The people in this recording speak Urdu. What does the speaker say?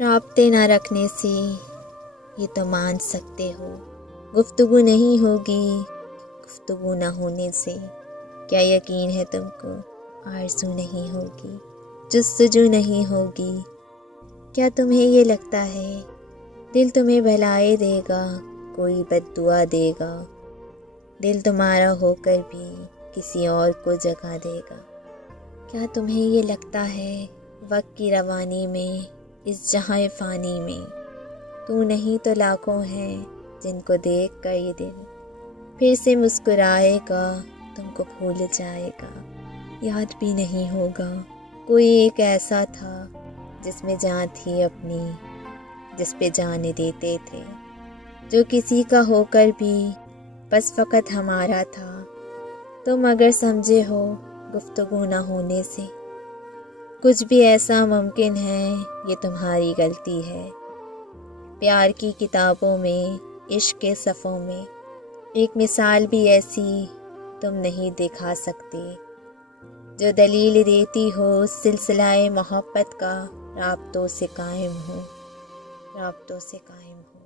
رابطے نہ رکھنے سے یہ تو مان سکتے ہو گفتگو نہیں ہوگی، گفتگو نہ ہونے سے کیا یقین ہے تم کو آرزو نہیں ہوگی، جستجو نہیں ہوگی۔ کیا تمہیں یہ لگتا ہے دل تمہیں بھلائے دے گا، کوئی بد دعا دے گا؟ دل تمہارا ہو کر بھی کسی اور کو جگہ دے گا۔ کیا تمہیں یہ لگتا ہے وقت کی روانی میں، اس جہاں فانی میں تو نہیں تو لاکھوں ہیں جن کو دیکھ کر یہ دل پھر سے مسکرائے گا، تم کو بھول جائے گا، یاد بھی نہیں ہوگا۔ کوئی ایک ایسا تھا جس میں جان تھی اپنی، جس پہ جان دیتے تھے، جو کسی کا ہو کر بھی بس فقط ہمارا تھا۔ تم اگر سمجھے ہو گفتگو نہ ہونے سے کچھ بھی ایسا ممکن ہے، یہ تمہاری غلطی ہے۔ پیار کی کتابوں میں، عشق کے صفوں میں ایک مثال بھی ایسی تم نہیں دکھا سکتے جو دلیل دیتی ہو سلسلہ محبت کا رابطوں سے قائم ہو، رابطوں سے قائم ہو۔